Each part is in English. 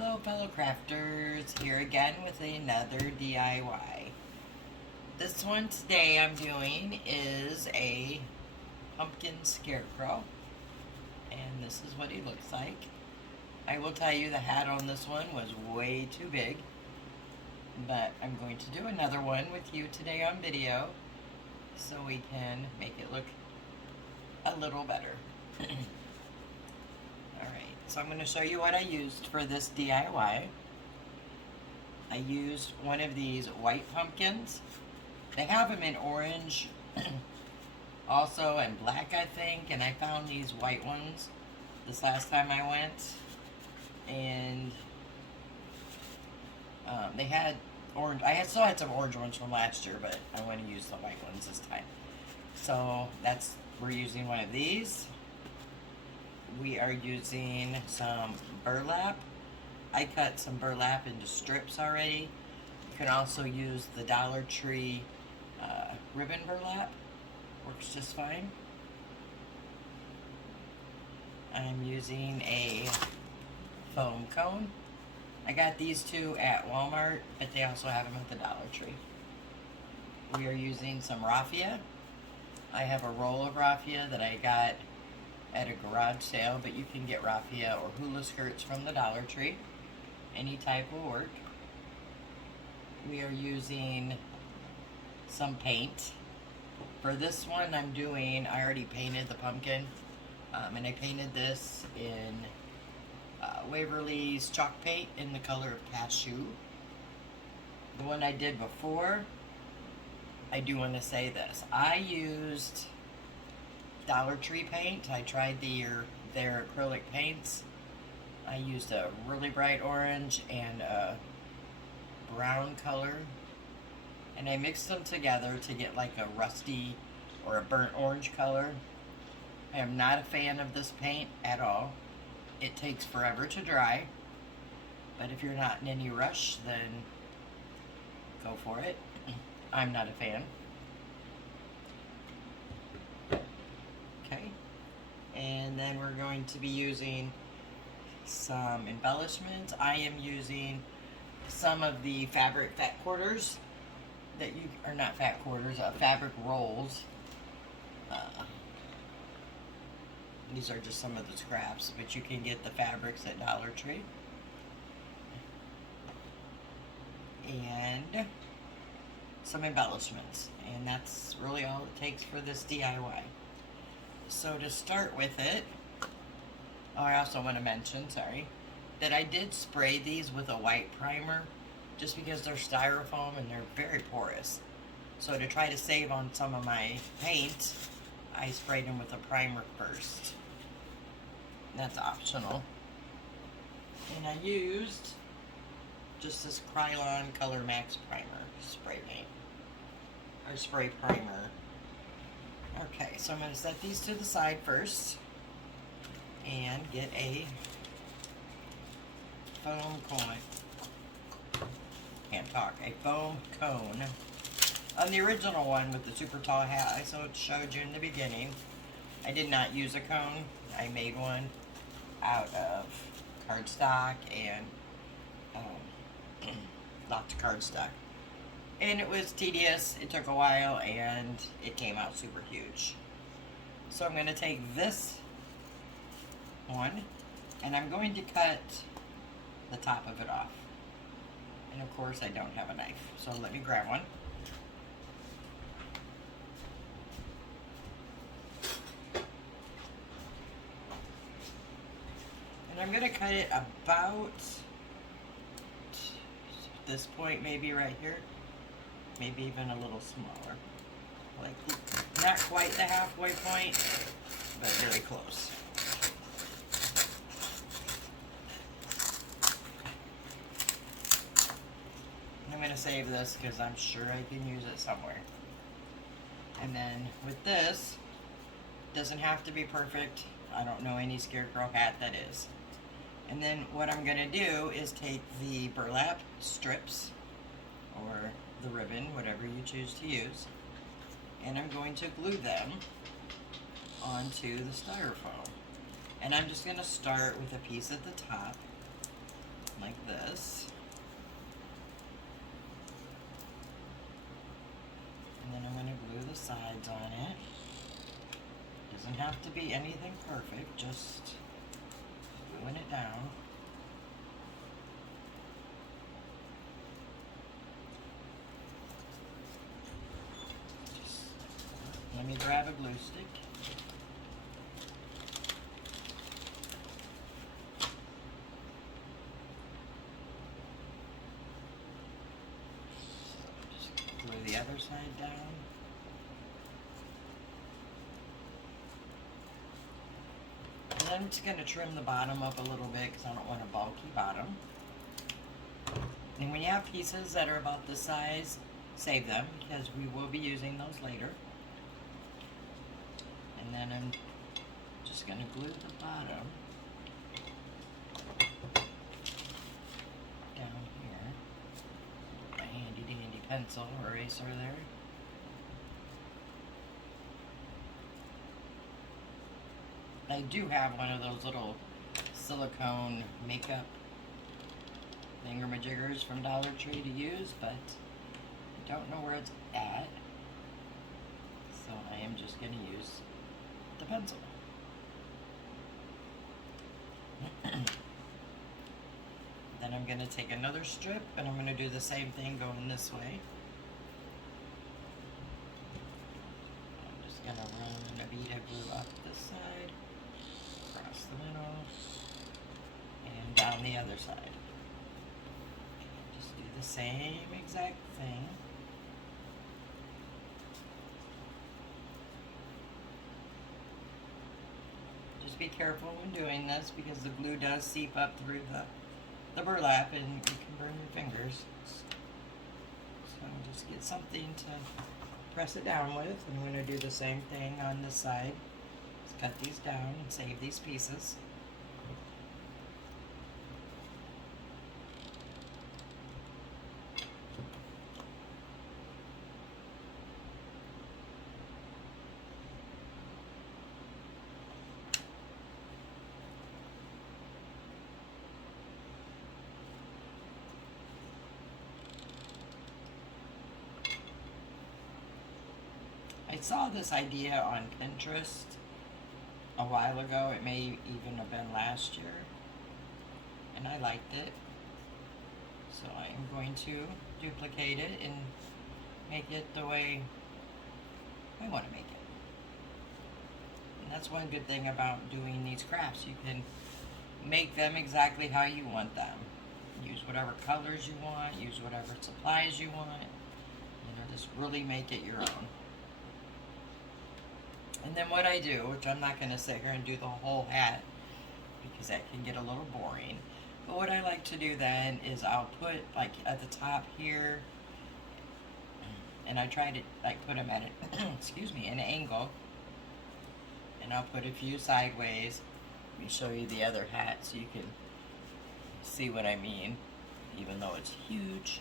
Hello fellow crafters, here again with another DIY. This one today I'm doing is a pumpkin scarecrow, and this is what he looks like. I will tell you the hat on this one was way too big, but I'm going to do another one with you today on video so we can make it look a little better. Alright, so I'm going to show you what I used for this DIY. I used one of these white pumpkins. They have them in orange also, and black I think, and I found these white ones this last time I went, and they had orange. Still had some orange ones from last year, but I want to use the white ones this time. So we're using one of these. We are using some burlap. I cut some burlap into strips already. You can also use the Dollar Tree ribbon burlap. Works just fine. I'm using a foam cone. I got these two at Walmart, but they also have them at the Dollar Tree. We are using some raffia. I have a roll of raffia that I got at a garage sale, but you can get raffia or hula skirts from the Dollar Tree. Any type will work. We are using some paint. For this one I already painted the pumpkin, and I painted this in Waverly's chalk paint in the color of cashew. The one I did before, I do want to say this. I used Dollar Tree paint. I tried their acrylic paints. I used a really bright orange and a brown color, and I mixed them together to get like a rusty or a burnt orange color. I am not a fan of this paint at all. It takes forever to dry, but if you're not in any rush, then go for it. I'm not a fan. Okay, and then we're going to be using some embellishments. I am using some of the fabric fat quarters fabric rolls. These are just some of the scraps, but you can get the fabrics at Dollar Tree. And some embellishments, and that's really all it takes for this DIY. So to start with it, I also want to mention, that I did spray these with a white primer just because they're styrofoam and they're very porous. So to try to save on some of my paint, I sprayed them with a primer first. That's optional. And I used just this Krylon Color Max primer, spray primer. Okay, so I'm going to set these to the side first and get a foam cone. On the original one with the super tall hat I showed you in the beginning, I did not use a cone. I made one out of cardstock and lots of cardstock. And it was tedious, it took a while, and it came out super huge. So I'm going to take this one, and I'm going to cut the top of it off. And of course I don't have a knife, so let me grab one. And I'm going to cut it about this point, maybe right here. Maybe even a little smaller. Like, not quite the halfway point, but very close. I'm going to save this because I'm sure I can use it somewhere. And then with this, doesn't have to be perfect. I don't know any scarecrow hat that is. And then what I'm going to do is take the burlap strips or the ribbon, whatever you choose to use, and I'm going to glue them onto the styrofoam. And I'm just going to start with a piece at the top like this. And then I'm going to glue the sides on it. Doesn't have to be anything perfect, just gluing it down. Let me grab a glue stick. Just glue the other side down. And then I'm just going to trim the bottom up a little bit because I don't want a bulky bottom. And when you have pieces that are about this size, save them because we will be using those later. And then I'm just going to glue the bottom down here. A handy dandy pencil eraser there. I do have one of those little silicone makeup thingamajiggers from Dollar Tree to use, but I don't know where it's at. So I am just going to use the pencil. Then I'm going to take another strip and I'm going to do the same thing going this way. I'm just going to run a bead of glue up this side, across the middle, and down the other side. Just do the same exact thing. Just be careful when doing this because the glue does seep up through the burlap and you can burn your fingers. So just get something to press it down with. And I'm going to do the same thing on this side. Just cut these down and save these pieces. I saw this idea on Pinterest a while ago. It may even have been last year. And I liked it. So I'm going to duplicate it and make it the way I want to make it. And that's one good thing about doing these crafts. You can make them exactly how you want them. Use whatever colors you want, use whatever supplies you want. You know, just really make it your own. And then what I do, which I'm not going to sit here and do the whole hat because that can get a little boring. But what I like to do then is I'll put like at the top here, and I try to like put them at an, excuse me, an angle. And I'll put a few sideways. Let me show you the other hat so you can see what I mean, even though it's huge.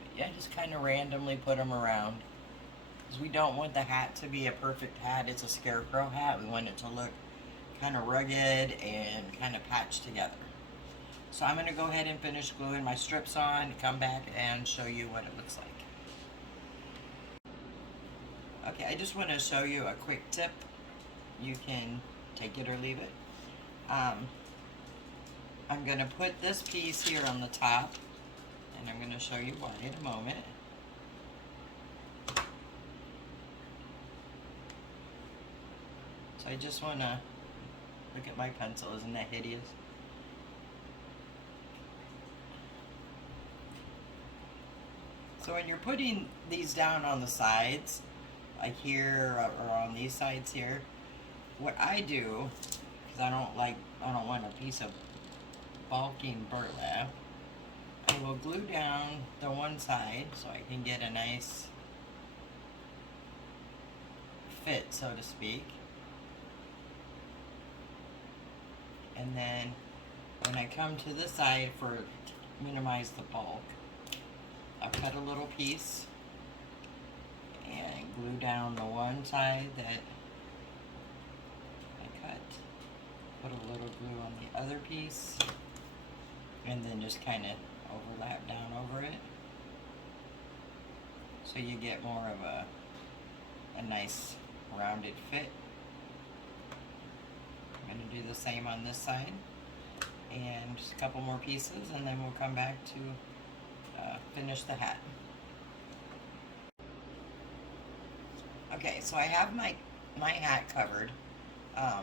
But yeah, just kind of randomly put them around. Because we don't want the hat to be a perfect hat. It's a Scarecrow hat. We want it to look kind of rugged and kind of patched together. So I'm going to go ahead and finish gluing my strips on, come back and show you what it looks like. Okay, I just want to show you a quick tip. You can take it or leave it. I'm going to put this piece here on the top, and I'm going to show you why in a moment. So I just want to look at my pencil. Isn't that hideous? So when you're putting these down on the sides, like here or on these sides here, what I do, because I don't want a piece of bulking burlap, I will glue down the one side so I can get a nice fit, so to speak. And then when I come to this side for minimize the bulk, I'll cut a little piece and glue down the one side that I cut. Put a little glue on the other piece. and then just kind of overlap down over it, so you get more of a nice rounded fit. I'm going to do the same on this side, and just a couple more pieces, and then we'll come back to finish the hat. Okay, so I have my hat covered. That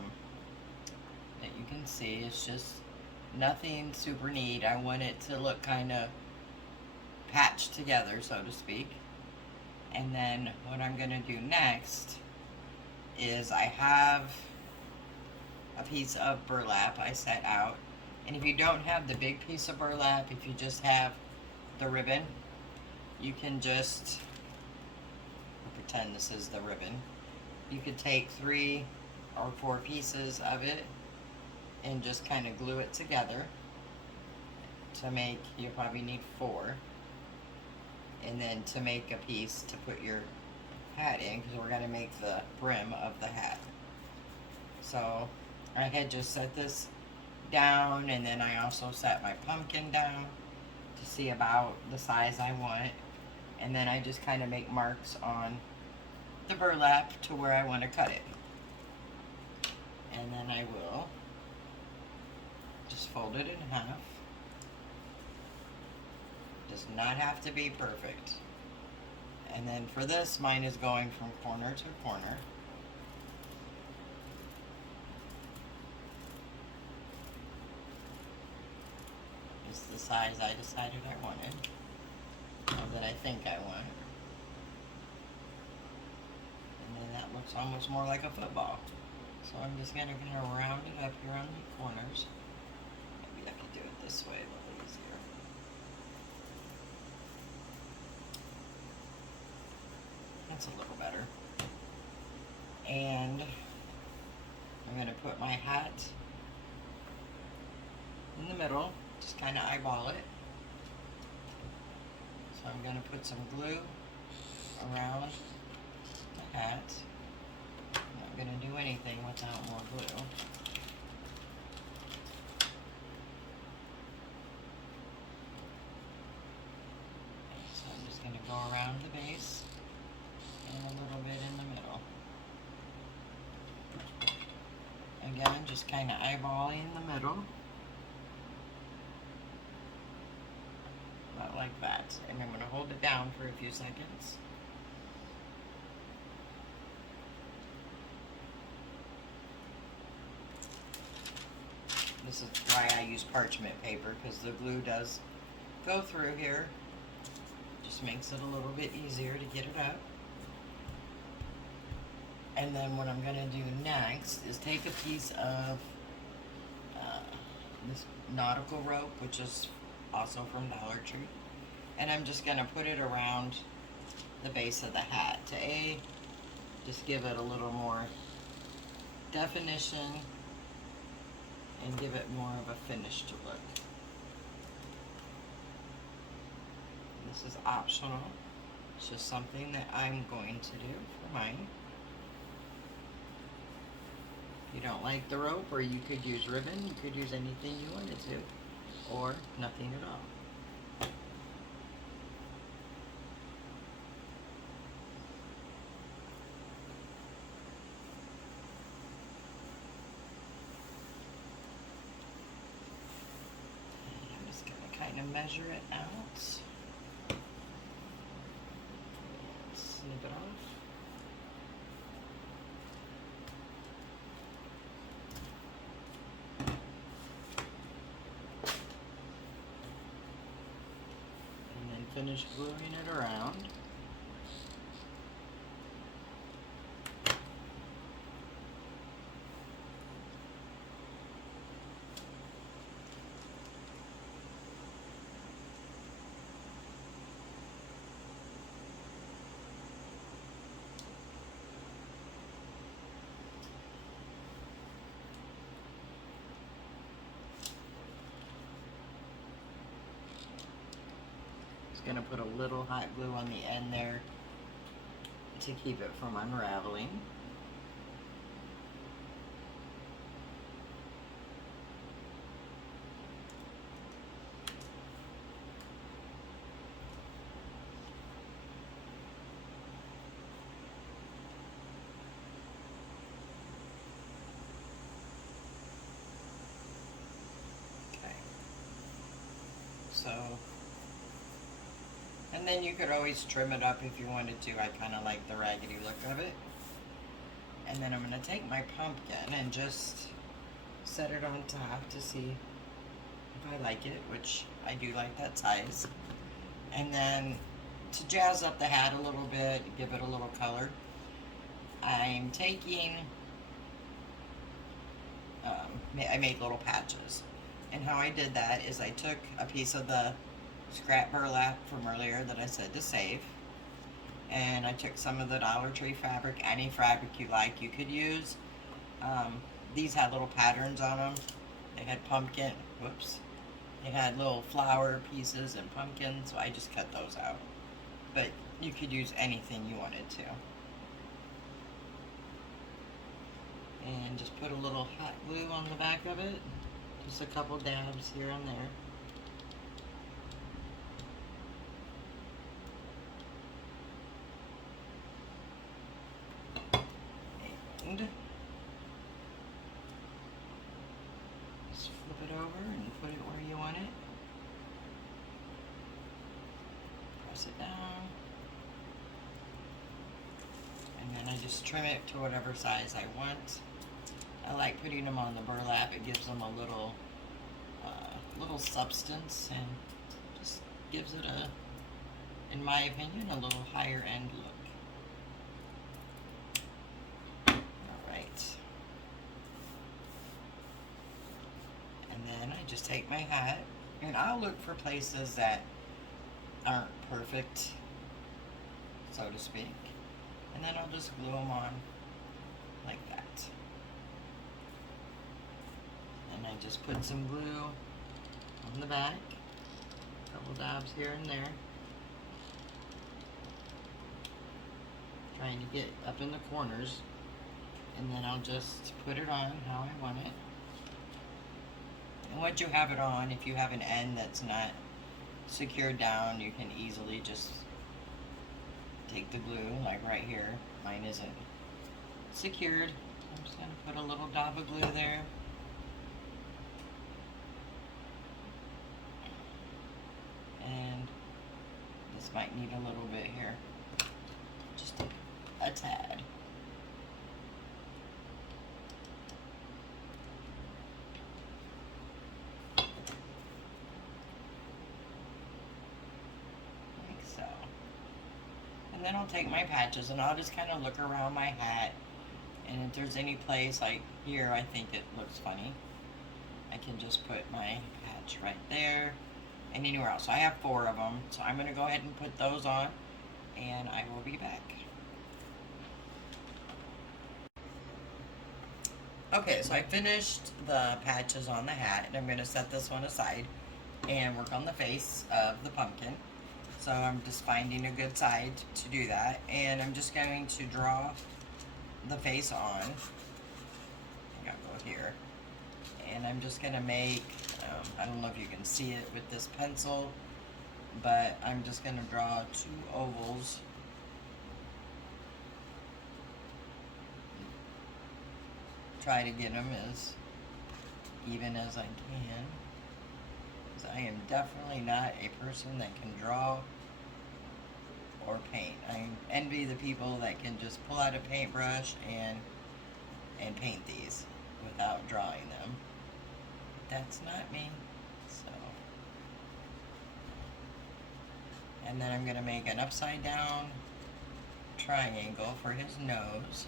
you can see, it's just nothing super neat. I want it to look kind of patched together, so to speak. And then what I'm going to do next is I have a piece of burlap I set out. And if you don't have the big piece of burlap, if you just have the ribbon, you can just pretend this is the ribbon. You could take 3 or 4 pieces of it and just kind of glue it together to make, you probably need 4. And then to make a piece to put your hat in, because we're going to make the brim of the hat. So I had just set this down, and then I also set my pumpkin down to see about the size I want. And then I just kind of make marks on the burlap to where I want to cut it. And then I will just fold it in half. Does not have to be perfect. And then for this, mine is going from corner to corner. It's the size I decided I wanted, or that I think I want. And then that looks almost more like a football. So I'm just going to kind of round it up here on the corners. Maybe I could do it this way a little easier. That's a little better. And I'm going to put my hat in the middle, just kind of eyeball it. So I'm going to put some glue around the hat. I'm not going to do anything without more glue. So I'm just going to go around the base and a little bit in the middle. Again, just kind of eyeballing the middle. About like that. And I'm going to hold it down for a few seconds. This is why I use parchment paper, because the glue does go through here. Just makes it a little bit easier to get it up. And then what I'm going to do next is take a piece of this nautical rope, which is also from Dollar Tree, and I'm just going to put it around the base of the hat to just give it a little more definition and give it more of a finish to look. This is optional. It's just something that I'm going to do for mine. If you don't like the rope, or you could use ribbon, you could use anything you wanted to, or nothing at all. I'm just going to kind of measure it out. Snip it off. Finish gluing it around. Going to put a little hot glue on the end there to keep it from unraveling. So, and then you could always trim it up if you wanted to. I kind of like the raggedy look of it. And then I'm going to take my pumpkin and just set it on top to see if I like it, which I do like that size. And then to jazz up the hat a little bit, give it a little color, I'm taking, I made little patches. And how I did that is I took a piece of the scrap burlap from earlier that I said to save, and I took some of the Dollar Tree fabric, any fabric you like you could use. These had little patterns on them. They had pumpkin, whoops. They had little flower pieces and pumpkins, so I just cut those out. But you could use anything you wanted to. And just put a little hot glue on the back of it. Just a couple dabs here and there. And just flip it over and put it where you want it. Press it down. And then I just trim it to whatever size I want. I like putting them on the burlap. It gives them a little substance and just gives it a, in my opinion, a little higher end look. Alright. And then I just take my hat, and I'll look for places that aren't perfect, so to speak. And then I'll just glue them on like that. And I just put some glue on the back, a couple dabs here and there, trying to get up in the corners, and then I'll just put it on how I want it. And once you have it on, if you have an end that's not secured down, you can easily just take the glue, like right here. Mine isn't secured. I'm just going to put a little dab of glue there. And this might need a little bit here. Just a tad. Like so. And then I'll take my patches and I'll just kind of look around my hat. And if there's any place like here I think it looks funny, I can just put my patch right there. And anywhere else. So I have 4 of them, so I'm going to go ahead and put those on, and I will be back. Okay, so I finished the patches on the hat, and I'm going to set this one aside and work on the face of the pumpkin. So I'm just finding a good side to do that, and I'm just going to draw the face on. I gotta go here. And I'm just going to make, I don't know if you can see it with this pencil, but I'm just going to draw 2 ovals. Try to get them as even as I can. Because I am definitely not a person that can draw or paint. I envy the people that can just pull out a paintbrush and paint these without drawing them. That's not me. So, and then I'm going to make an upside down triangle for his nose.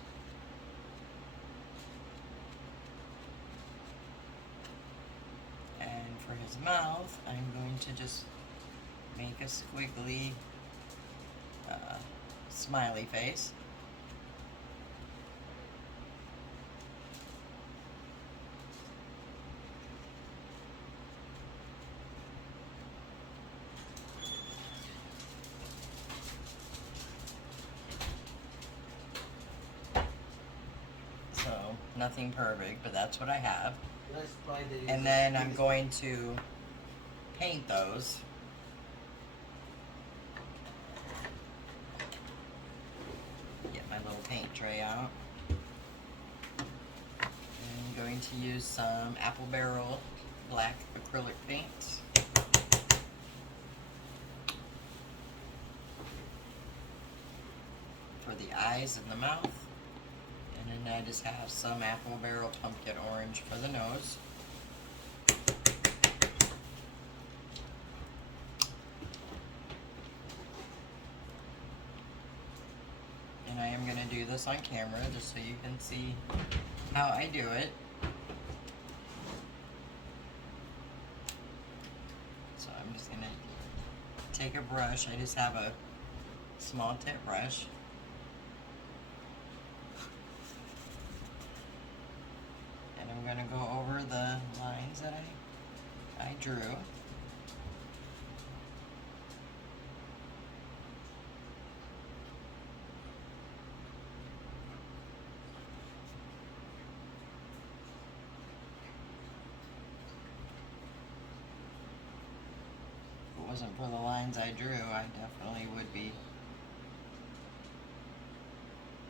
And for his mouth, I'm going to just make a squiggly smiley face. Nothing perfect, but that's what I have. And then I'm going to paint those. Get my little paint tray out. I'm going to use some Apple Barrel black acrylic paint. the eyes and the mouth. And then I just have some apple barrel pumpkin orange for the nose. And I am going to do this on camera just so you can see how I do it. So I'm just going to take a brush. I just have a small tip brush. And I'm going to go over the lines that I drew. If it wasn't for the lines I drew, I definitely would be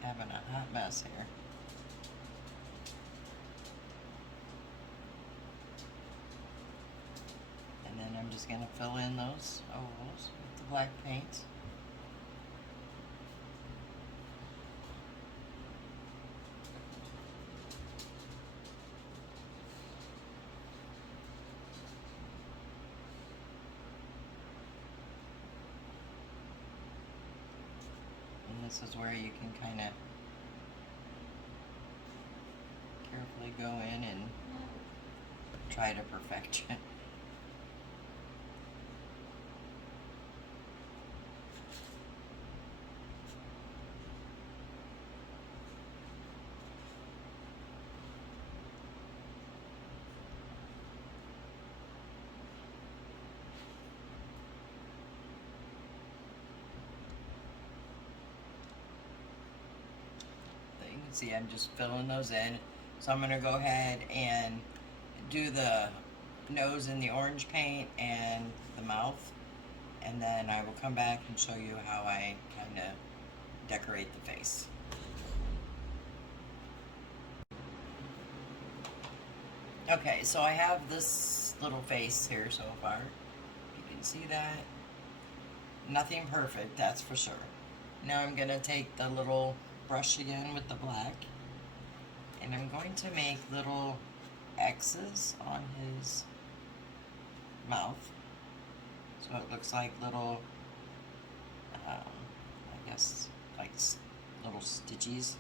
having a hot mess here. And then I'm just going to fill in those ovals with the black paint. And this is where you can kind of carefully go in and try to perfect it. You can see I'm just filling those in. So I'm going to go ahead and do the nose in the orange paint and the mouth, and then I will come back and show you how I kind of decorate the face. Okay, so I have this little face here so far. You can see that. Nothing perfect, that's for sure. Now I'm going to take the little brush again with the black, and I'm going to make little X's on his mouth, so it looks like little, I guess, like little stitches.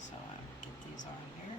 So I'll get these on here.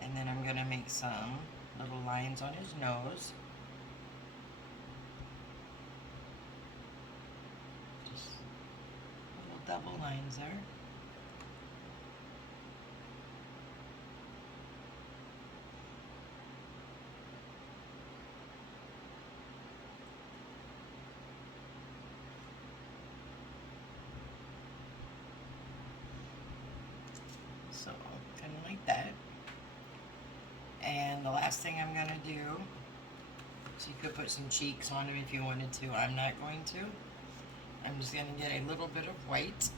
And then I'm going to make some little lines on his nose. Just little double lines there. So, kind of like that. And the last thing I'm going to do, so you could put some cheeks on him if you wanted to. I'm not going to. I'm just going to get a little bit of white.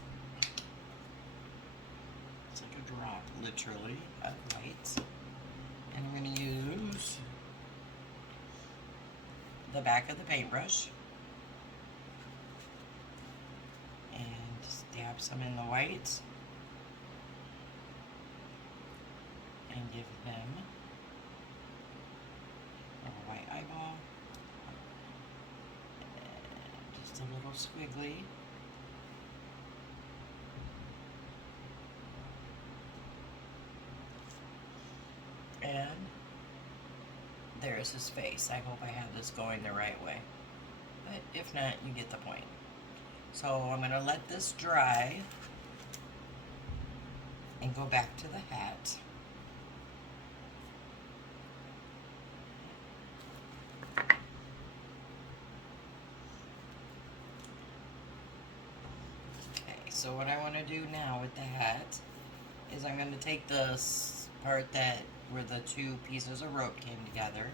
It's like a drop, literally, of white. And I'm going to use the back of the paintbrush. And just dab some in the white. And give them a white eyeball, and just a little squiggly, and there's his face. I hope I have this going the right way, but if not, you get the point. So I'm going to let this dry and go back to the hat. So what I want to do now with the hat is I'm going to take this part that where the two pieces of rope came together,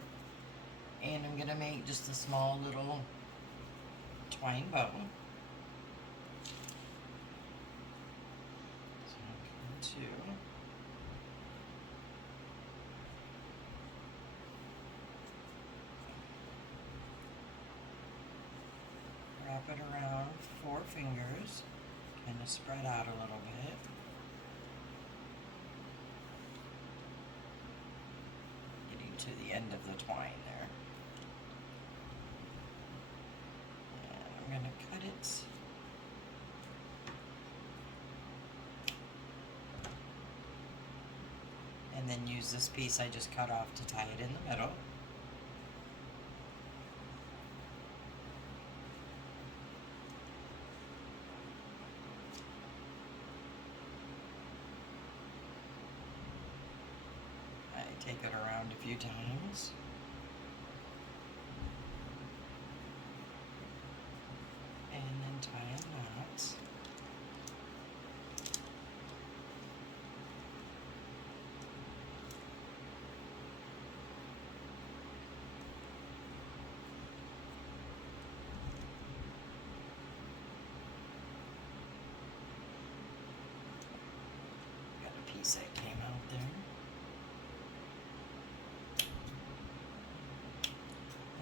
and I'm going to make just a small little twine bow. So I'm going to wrap it around 4 fingers, kind of spread out a little bit. Getting to the end of the twine there. And I'm going to cut it. And then use this piece I just cut off to tie it in the middle. Take it around a few times. And then tie a knot. Got a piece that came out there.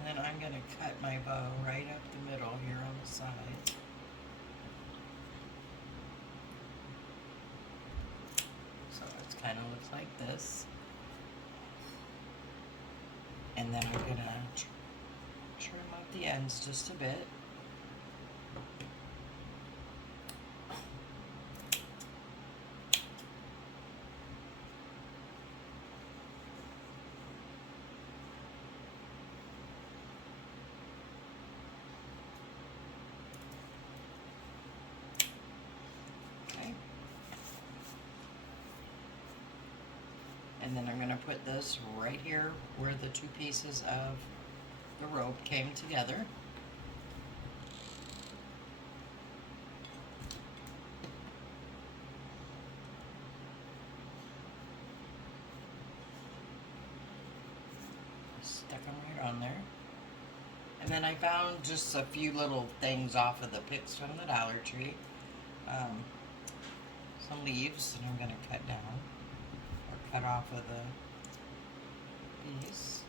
And then I'm going to cut my bow right up the middle here on the side. So it kind of looks like this. And then I'm going to trim up the ends just a bit. And then I'm going to put this right here where the two pieces of the rope came together. Stuck them right on there. And then I found just a few little things off of the picks from the Dollar Tree. Some leaves, and I'm going to cut down. Cut off of the piece.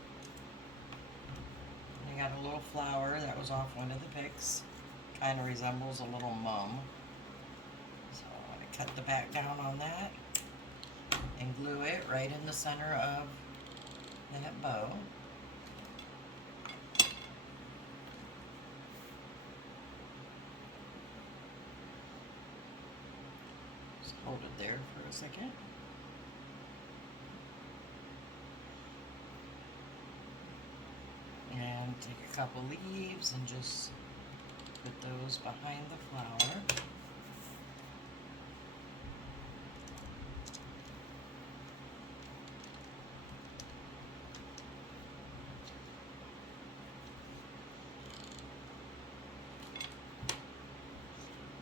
And I got a little flower that was off one of the picks. Kind of resembles a little mum. So I'm going to cut the back down on that and glue it right in the center of that bow. Just hold it there for a second. And take a couple leaves and just put those behind the flower.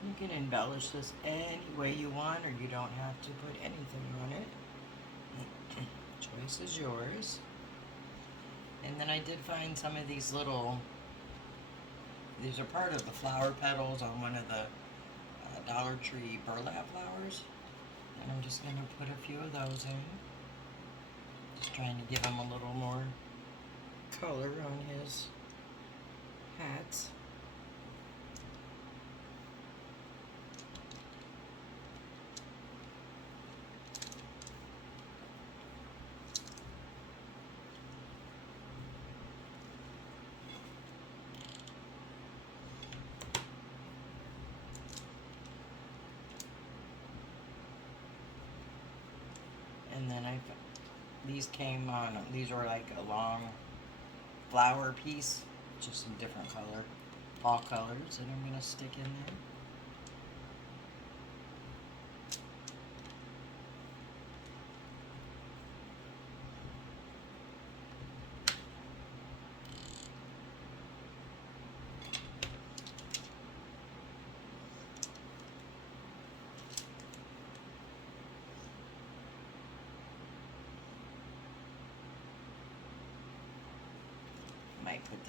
You can embellish this any way you want, or you don't have to put anything on it. Choice is yours. And then I did find some of these little, these are part of the flower petals on one of the Dollar Tree burlap flowers. And I'm just going to put a few of those in. Just trying to give him a little more color on his hats. And then these came on, these were like a long flower piece, just some different fall colors, and I'm going to stick in there.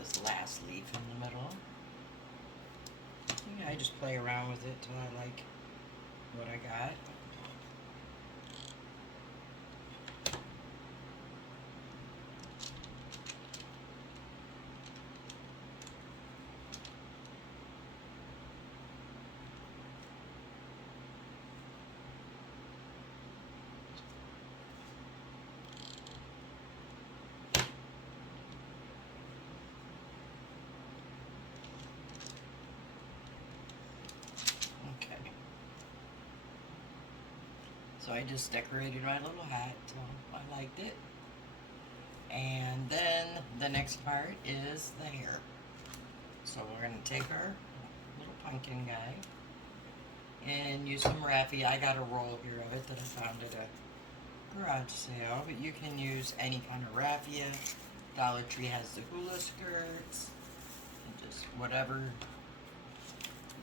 this last leaf in the middle. Yeah, I just play around with it till I like what I got. Okay. So I just decorated my little hat till I liked it. And then the next part is the hair. So we're going to take our little pumpkin guy and use some raffia. I got a roll here of it that I found at a garage sale, but you can use any kind of raffia. Dollar Tree has the hula skirts, and just whatever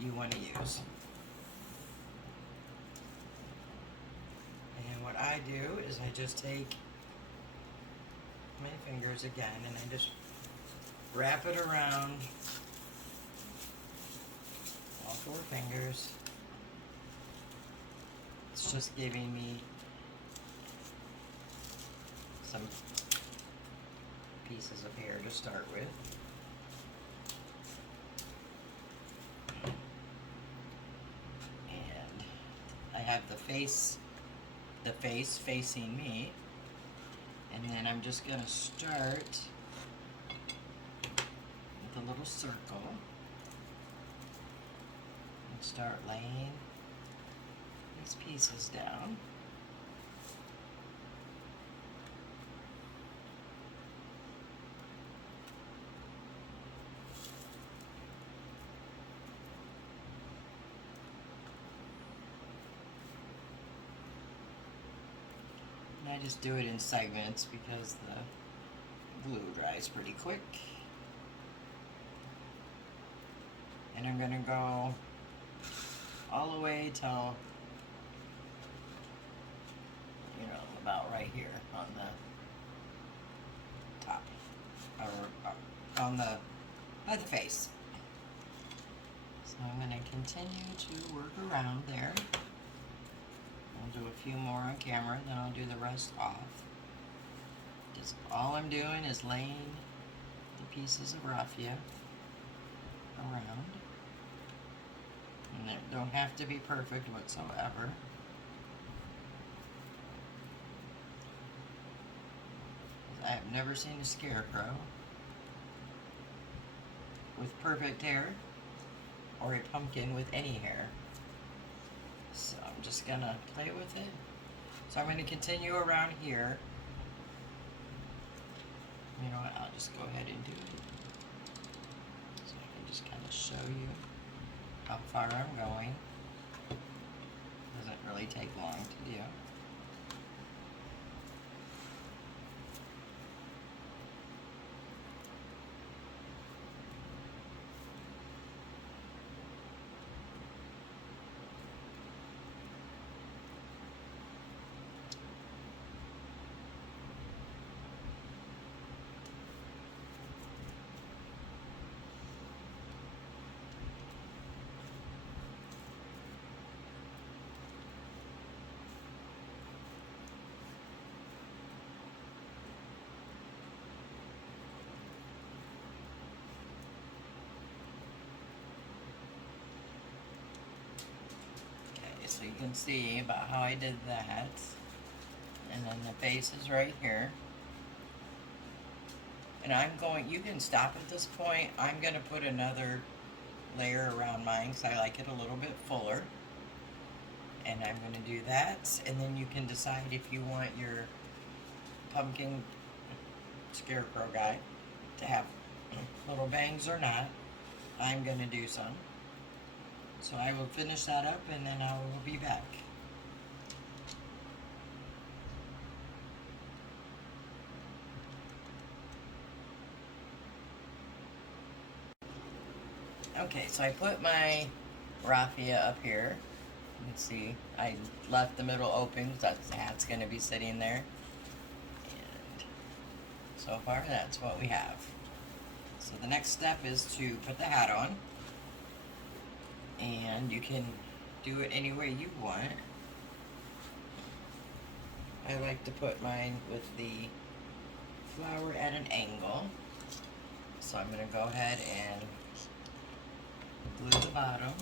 you want to use. And what I do is I just take my fingers again and I just wrap it around all 4 fingers. It's just giving me some pieces of hair to start with. And I have the face facing me. And then I'm just going to start with a little circle and start laying these pieces down. And I just do it in segments because the glue dries pretty quick. And I'm going to go all the way till, you know, about right here on the top, or on the, by the face. So I'm going to continue to work around there. I'll do a few more on camera, then I'll do the rest off. Just all I'm doing is laying the pieces of raffia around. And they don't have to be perfect whatsoever. I have never seen a scarecrow with perfect hair or a pumpkin with any hair. So I'm just gonna play with it. So I'm gonna continue around here. You know what, I'll just go ahead and do it. So I can just kind of show you how far I'm going. Doesn't really take long to do. So you can see about how I did that. And then the face is right here. And I'm going, you can stop at this point. I'm going to put another layer around mine because I like it a little bit fuller. And I'm going to do that. And then you can decide if you want your pumpkin scarecrow guy to have little bangs or not. I'm going to do some. So I will finish that up and then I will be back. Okay, so I put my raffia up here. You can see I left the middle open because that hat's going to be sitting there. And so far that's what we have. So So the next step is to put the hat on, and you can do it any way you want. I like to put mine with the flower at an angle. So I'm going to go ahead and glue the bottom.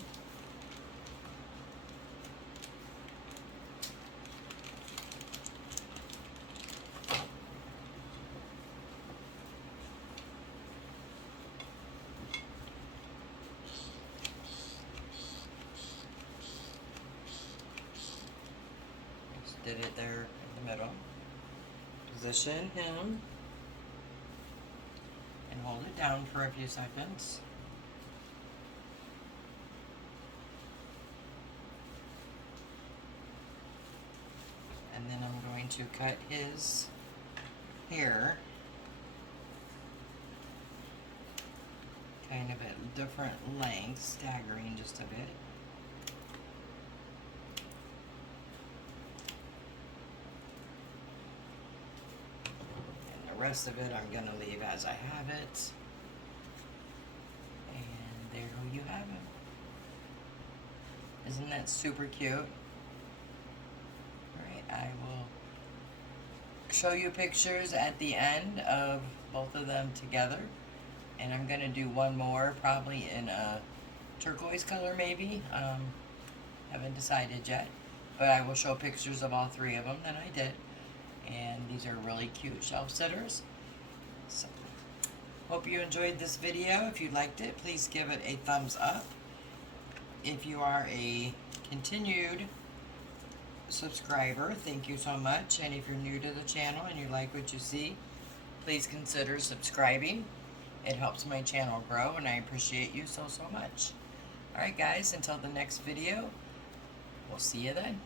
Just did it there in the middle. Position him and hold it down for a few seconds. And then I'm going to cut his hair kind of at different lengths, staggering just a bit. And the rest of it I'm going to leave as I have it. And there you have him. Isn't that super cute? I will show you pictures at the end of both of them together, and I'm going to do one more probably in a turquoise color maybe. Haven't decided yet, but I will show pictures of all three of them that I did, and these are really cute shelf sitters. So hope you enjoyed this video. If you liked it, please give it a thumbs up. If you are a continued subscriber, thank you so much. And if you're new to the channel and you like what you see, please consider subscribing. It helps my channel grow, and I appreciate you so much. Alright guys, until the next video, we'll see you then.